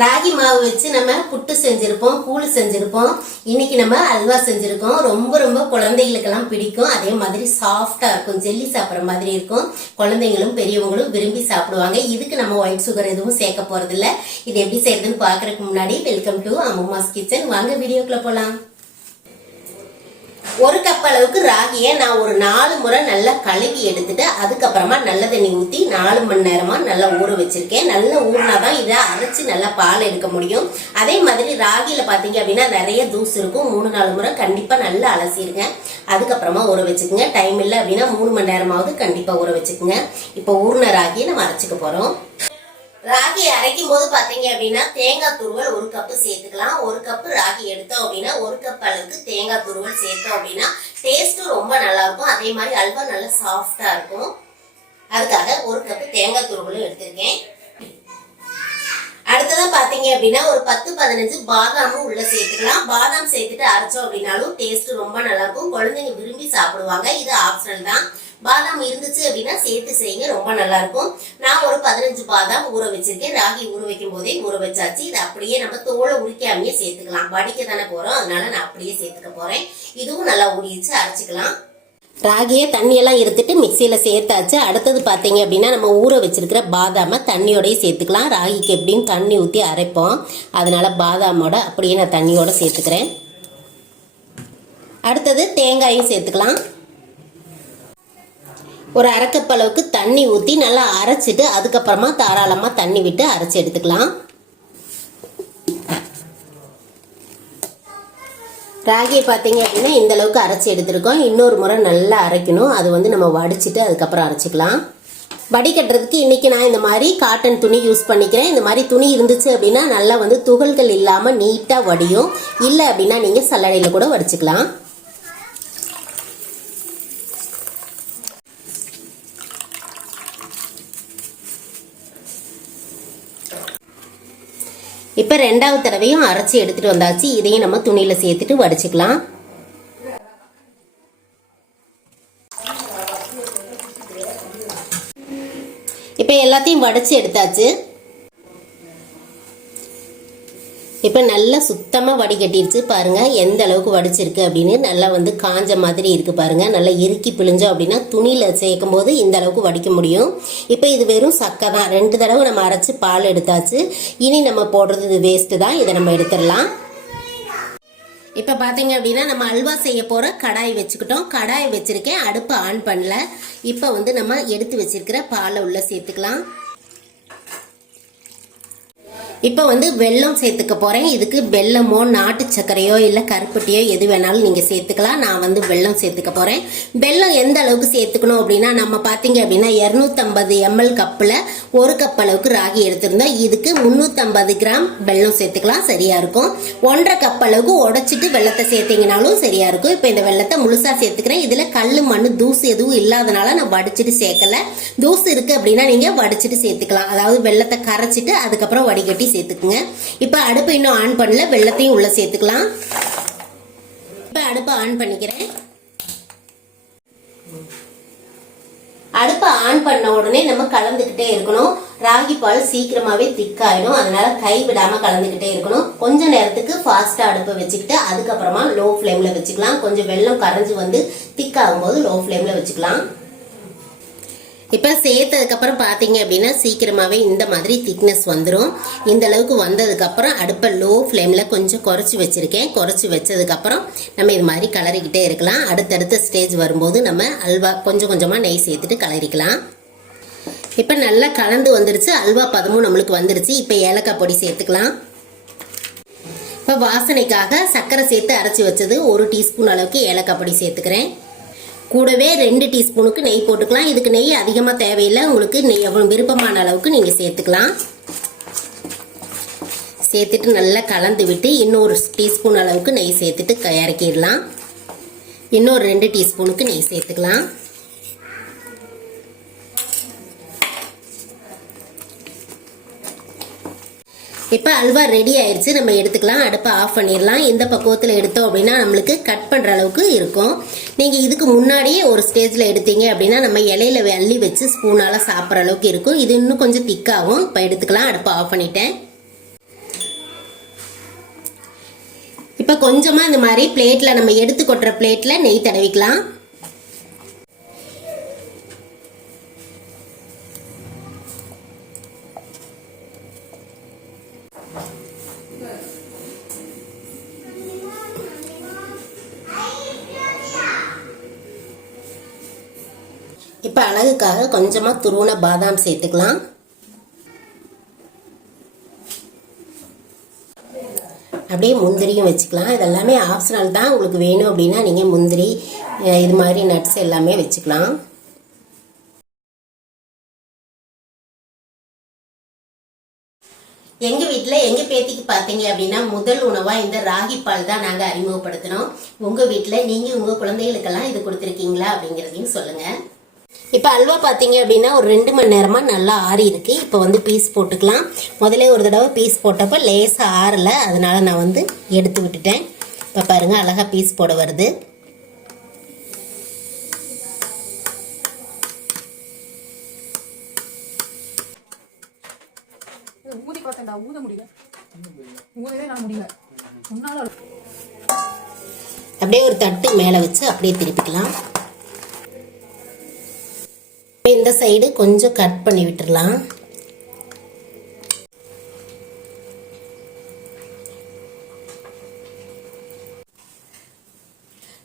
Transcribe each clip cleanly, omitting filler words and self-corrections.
ராகி மாவு வச்சு நம்ம புட்டு செஞ்சிருப்போம், கூழ் செஞ்சிருப்போம். இன்னைக்கு நம்ம அல்வா செஞ்சிருக்கோம். ரொம்ப ரொம்ப குழந்தைகளுக்கெல்லாம் பிடிக்கும். அதே மாதிரி சாஃப்டா இருக்கும், ஜெல்லி சாப்பிட்ற மாதிரி இருக்கும். குழந்தைங்களும் பெரியவங்களும் விரும்பி சாப்பிடுவாங்க. இதுக்கு நம்ம ஒயிட் சுகர் எதுவும் சேர்க்க போறது இல்ல. இது எப்படி செய்யறதுன்னு பாக்குறதுக்கு முன்னாடி வெல்கம் டு அம்முமாஸ் கிச்சன். வாங்க வீடியோக்குள்ள போலாம். ஒரு கப் அளவுக்கு ராகியை நான் ஒரு 4 முறை நல்லா கழுவி எடுத்துட்டு அதுக்கப்புறமா நல்ல தண்ணி ஊத்தி 4 மணி நேரமா நல்லா ஊற வச்சிருக்கேன். நல்லா ஊறினாதான் இதை அரைச்சு நல்லா பால் எடுக்க முடியும். அதே மாதிரி ராகியில பாத்தீங்க அப்படின்னா நிறைய தூசு இருக்கும். 3-4 முறை கண்டிப்பா நல்லா அலசிருங்க. அதுக்கப்புறமா ஊற வச்சுக்கோங்க. டைம் இல்லை அப்படின்னா 3 மணி நேரமாவது கண்டிப்பா ஊற வச்சுக்கோங்க. இப்போ ஊறின ராகியை நம்ம அரைச்சுக்க போறோம். ராகி அரைக்கும் போது பாத்தீங்க அப்படின்னா தேங்காய் துருவல் 1 கப் சேர்த்துக்கலாம். 1 கப் ராகி எடுத்தோம் அப்படின்னா 1 கப் அளவுக்கு தேங்காய் துருவல் சேர்த்தோம் அப்படின்னா டேஸ்டும் ரொம்ப நல்லா இருக்கும். அதே மாதிரி அல்வா நல்லா சாஃப்டா இருக்கும். அதுக்காக 1 கப் தேங்காய் துருவலும் எடுத்திருக்கேன். அடுத்ததான் பாத்தீங்க அப்படின்னா ஒரு 10-15 பாதாமும் உள்ள சேர்த்துக்கலாம். பாதாம் சேர்த்துட்டு அரைச்சோம் அப்படின்னாலும் டேஸ்ட் ரொம்ப நல்லா இருக்கும். குழந்தைங்க விரும்பி சாப்பிடுவாங்க. இது ஆப்ஷனல் தான். பாதாம் இருந்துச்சு அப்படின்னா சேர்த்து செய்யுங்க, ரொம்ப நல்லா இருக்கும். நான் ஒரு 15 பாதாம் ஊற வச்சிருக்கேன். ராகி ஊற வைக்கும் போதே ஊற வச்சாச்சு. இது அப்படியே நம்ம தோலை உரிக்காமையே சேர்த்துக்கலாம். வடிக்க தானே போறோம், அதனால நான் அப்படியே சேர்த்துக்க போறேன். இதுவும் நல்லா ஊறிச்சு, அரைச்சிக்கலாம். ராகியை தண்ணியெல்லாம் இருத்துட்டு மிக்சியில சேர்த்தாச்சு. அடுத்தது பாத்தீங்க அப்படின்னா நம்ம ஊற வச்சிருக்கிற பாதாம தண்ணியோடய சேர்த்துக்கலாம். ராகிக்கு எப்படியும் தண்ணி ஊற்றி அரைப்போம், அதனால பாதாமோட அப்படியே நான் தண்ணியோட சேர்த்துக்கிறேன். அடுத்தது தேங்காயும் சேர்த்துக்கலாம். ஒரு 1/2 கப் அளவுக்கு தண்ணி ஊற்றி நல்லா அரைச்சிட்டு அதுக்கப்புறமா தாராளமாக தண்ணி விட்டு அரைச்சி எடுத்துக்கலாம். ராகியை பார்த்தீங்க அப்படின்னா இந்த அளவுக்கு அரைச்சி எடுத்துருக்கோம். இன்னொரு முறை நல்லா அரைக்கணும். அது வந்து நம்ம வடிச்சிட்டு அதுக்கப்புறம் அரைச்சிக்கலாம். வடிகட்டுறதுக்கு இன்னைக்கு நான் இந்த மாதிரி காட்டன் துணி யூஸ் பண்ணிக்கிறேன். இந்த மாதிரி துணி இருந்துச்சு அப்படின்னா நல்லா வந்து துகள்கள் இல்லாமல் நீட்டாக வடியும். இல்லை அப்படின்னா நீங்கள் சல்லடையில் கூட வடிச்சுக்கலாம். இப்போ 2வது தடவையும் அரைச்சி எடுத்துட்டு வந்தாச்சு. இதையும் நம்ம துணியில சேர்த்துட்டு வடிச்சுக்கலாம். இப்போ எல்லாத்தையும் வடிச்சு எடுத்தாச்சு. இப்போ நல்லா சுத்தமாக வடிகட்டிருச்சு. பாருங்க எந்த அளவுக்கு வடிச்சிருக்கு அப்படின்னு. நல்லா வந்து காஞ்ச மாதிரி இருக்கு பாருங்க. நல்லா இறுக்கி பிழிஞ்சோம் அப்படின்னா துணியில சேர்க்கும் போது இந்த அளவுக்கு வடிக்க முடியும். இப்போ இது வெறும் சக்கை தான். 2 தடவை நம்ம அரைச்சு பால் எடுத்தாச்சு. இனி நம்ம போடுறது இது வேஸ்ட் தான். இதை நம்ம எடுத்துடலாம். இப்போ பார்த்தீங்க அப்படின்னா நம்ம அல்வா செய்ய போகிற கடாய் வச்சுக்கிட்டோம். கடாய் வச்சிருக்கேன், அடுப்பை ஆன் பண்ணல. இப்போ வந்து நம்ம எடுத்து வச்சிருக்கிற பாலை உள்ள சேர்த்துக்கலாம். இப்போ வந்து வெல்லம் சேர்த்துக்க போகிறேன். இதுக்கு வெல்லமோ நாட்டு சர்க்கரையோ இல்லை கருப்பட்டியோ எது வேணாலும் நீங்கள் சேர்த்துக்கலாம். நான் வந்து வெல்லம் சேர்த்துக்க போகிறேன். வெல்லம் எந்த அளவுக்கு சேர்த்துக்கணும் அப்படின்னா நம்ம பார்த்தீங்க அப்படின்னா 250 ml கப்பில் 1 கப் அளவுக்கு ராகி எடுத்திருந்தோம். இதுக்கு 350 கிராம் வெல்லம் சேர்த்துக்கலாம், சரியா இருக்கும். 1/2 கப் அளவுக்கு உடைச்சிட்டு வெல்லத்தை சேர்த்தீங்கனாலும் சரியா இருக்கும். இப்போ இந்த வெல்லத்தை முழுசாக சேர்த்துக்கிறேன். இதில் கல் மண் தூசு எதுவும் இல்லாதனால நான் வடிச்சிட்டு சேர்க்கல. தூசு இருக்கு அப்படின்னா நீங்கள் வடிச்சிட்டு சேர்த்துக்கலாம். அதாவது வெல்லத்தை கரைச்சிட்டு அதுக்கப்புறம் வடிகட்டி சேர்த்துக்குங்க. இப்ப அடுப்பை இன்னும் ஆன் பண்ணல, வெல்லத்தையும் உள்ள சேர்த்துக்கலாம். இப்ப அடுப்பை ஆன் பண்ணிக்கிறேன். அடுப்பை ஆன் பண்ண உடனே நம்ம கலந்துகிட்டே இருக்கணும். ராகி பால் சீக்கிரமாவே திக்காயிடும், அதனால கை விடாம கலந்துகிட்டே இருக்கணும். கொஞ்ச நேரத்துக்கு ஃபாஸ்டா அடுப்பை வச்சுக்கிட்டு அதுக்கப்புறமா லோ ஃபிளேம்ல வச்சுக்கலாம். கொஞ்சம் வெல்லம் கரைஞ்சு வந்து திக்காகும் போது லோ ஃபிளேம்ல வச்சுக்கலாம். இப்போ சேர்த்ததுக்கு அப்புறம் பார்த்தீங்க அப்படின்னா சீக்கிரமாவே இந்த மாதிரி திக்னஸ் வந்துடும். இந்த அளவுக்கு வந்ததுக்கு அப்புறம் அடுப்பை லோ ஃப்ளேம்ல கொஞ்சம் குறைச்சி வச்சிருக்கேன். குறைச்சி வச்சதுக்கு அப்புறம் நம்ம இது மாதிரி கலரிக்கிட்டே இருக்கலாம். அடுத்தடுத்த ஸ்டேஜ் வரும்போது நம்ம அல்வா கொஞ்சம் கொஞ்சமா நெய் சேர்த்துட்டு கலரிக்கலாம். இப்போ நல்லா கலந்து வந்துருச்சு. அல்வா பதமும் நம்மளுக்கு வந்துருச்சு. இப்போ ஏலக்காய் பொடி சேர்த்துக்கலாம். இப்போ வாசனைக்காக சர்க்கரை சேர்த்து அரைச்சி வச்சது 1 டீஸ்பூன் அளவுக்கு ஏலக்காய் பொடி சேர்த்துக்கிறேன். கூடவே 2 டீஸ்பூனுக்கு நெய் போட்டுக்கலாம். இதுக்கு நெய் அதிகமாக தேவையில்லை. உங்களுக்கு நெய் எவ்வளோ விருப்பமான அளவுக்கு நீங்கள் சேர்த்துக்கலாம். சேர்த்துட்டு நல்லா கலந்து விட்டு இன்னொரு டீஸ்பூன் அளவுக்கு நெய் சேர்த்துட்டு இறக்கிடலாம். இன்னொரு 2 டீஸ்பூனுக்கு நெய் சேர்த்துக்கலாம். இப்போ அல்வா ரெடி ஆயிடுச்சு. நம்ம எடுத்துக்கலாம். அடுப்பை ஆஃப் பண்ணிடலாம். இந்த பக்குவத்தில் எடுத்தோம் அப்படின்னா நம்மளுக்கு கட் பண்ணுற அளவுக்கு இருக்கும். நீங்கள் இதுக்கு முன்னாடியே ஒரு ஸ்டேஜில் எடுத்தீங்க அப்படின்னா நம்ம இலையில அள்ளி வச்சு ஸ்பூனால் சாப்பிட்ற அளவுக்கு இருக்கும். இது இன்னும் கொஞ்சம் திக்காகும். இப்போ எடுத்துக்கலாம். அடுப்பை ஆஃப் பண்ணிட்டேன். இப்போ கொஞ்சமா இந்த மாதிரி பிளேட்ல நம்ம எடுத்து கொட்டுற பிளேட்ல நெய் தடவிக்கலாம். இப்போ அழகுக்காக கொஞ்சமா துருவன பாதாம் சேர்த்துக்கலாம். அப்படியே முந்திரியும் வச்சுக்கலாம். இதெல்லாமே ஆப்ஷனல் தான். உங்களுக்கு வேணும் அப்படின்னா நீங்கள் முந்திரி இது மாதிரி நட்ஸ் எல்லாமே வச்சுக்கலாம். எங்கள் வீட்டில் எங்கள் பேத்திக்கு பார்த்தீங்க அப்படின்னா முதல் உணவாக இந்த ராகி பால் தான் நாங்கள் அறிமுகப்படுத்தினோம். உங்கள் வீட்டில் நீங்கள் உங்கள் குழந்தைகளுக்கெல்லாம் இது கொடுத்துருக்கீங்களா அப்படிங்கிறதையும் சொல்லுங்கள். இப்போ அல்வா பார்த்தீங்க அப்படின்னா ஒரு 2 மணி நேரமாக நல்லா ஆறி இருக்கு. இப்போ வந்து பீஸ் போட்டுக்கலாம். முதல்ல ஒரு தடவை பீஸ் போட்டப்போ லேசாக ஆறலை, அதனால நான் எடுத்து விட்டுட்டேன். இப்போ பாருங்கள் அழகாக பீஸ் போட வருது. அப்படியே ஒரு தட்டு மேலே வச்சு அப்படியே திருப்பிக்கலாம். இந்த சைடு கொஞ்சம் கட் பண்ணி விட்டுறலாம்.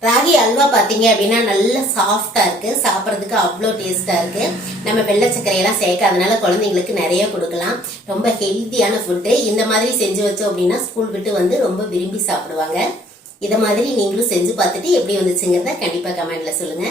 ராகி அல்வா பார்த்தீங்க அப்படின்னா நல்ல சாஃப்டா இருக்கு. சாப்பிட்றதுக்கு அவ்வளோ டேஸ்டா இருக்கு. நம்ம வெள்ளை சர்க்கரையெல்லாம் சேர்க்காதனால குழந்தைங்களுக்கு நிறைய கொடுக்கலாம். ரொம்ப ஹெல்த்தியான ஃபுட்டு. இந்த மாதிரி செஞ்சு வச்சோம் அப்படின்னா ஸ்கூல் விட்டு ரொம்ப விரும்பி சாப்பிடுவாங்க. இதை மாதிரி நீங்களும் செஞ்சு பார்த்துட்டு எப்படி வந்துச்சுங்கிறத கண்டிப்பா கமெண்ட்ல சொல்லுங்க.